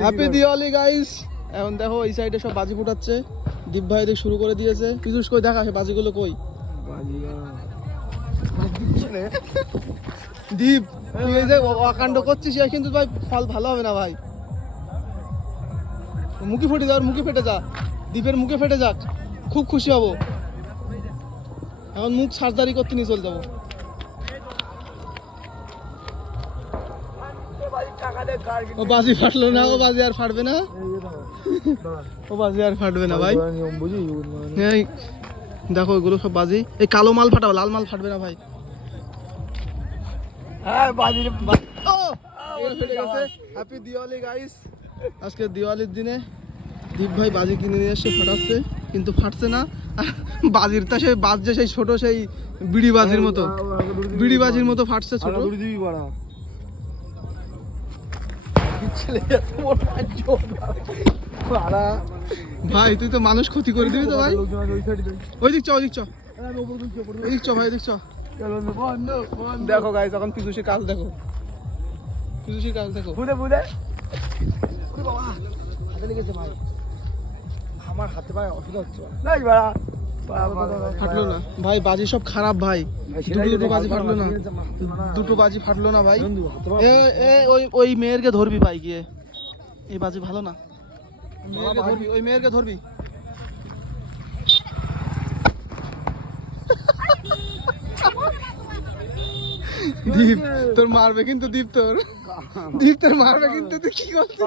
Happy Diwali guys. এখন দেখো এই সাইডে সব বাজি ফুটাচ্ছে, দীপ ভাই এদিকে শুরু করে দিয়েছে। পিজুস কই দেখা সে বাজিগুলো কই? দীপ তুই এই যে অকাণ্ড করছিস কিন্তু ভাই ফল ভালো হবে না ভাই। মুখে ফেটে যা, মুখে ফেটে যা, দীপের মুখে ফেটে যাক, খুব খুশি হব। এখন মুখ সার্জারি করতে নিয়ে চলে যাবো। ও বাজি ফাটলো না, ও বাজি আর ফাটবে না, ও বাজি আর ফাটবে না ভাই। এই দেখো এগুলো সব বাজি, এই কালো মাল ফাটাও, লাল মাল ফাটবে না ভাই। Happy Diwali guys. আজকে দিওয়ালির দিনে দীপ ভাই বাজি কিনে নিয়ে এসে ফাটাচ্ছে, কিন্তু ফাটছে না। বাজির তা সেই বাজছে সেই ছোট সেই বিড়ি বাজির মতো, বিড়ি বাজির মতো ফাটছে ছোট। ভাই তুই তো মানুষ ক্ষতি করে দিবি তো ভাই। ওই দিক চ, ওই দিক চ, ওই দিক চ ভাই, ওই দিক চ। দেখো গাইস এখন পিজুসির কাজ দেখো, পিজুসির কাজ দেখো। আমার হাতে পায়ে অসুবিধা হচ্ছে। ফাটলো না ভাই, বাজি সব খারাপ ভাই। দুটো বাজি ফাটলো না, দুটো বাজি ফাটলো না ভাই। ওই মেয়েরকে ধরবি ভাই গিয়ে, এই বাজি ভালো না। মেয়েরকে ধরবি, ওই মেয়েরকে ধরবি। দীপ তোর মারবে কিন্তু, দীপ তোর, দীপ তোর মারবে কিন্তু। তুই কি করছিস?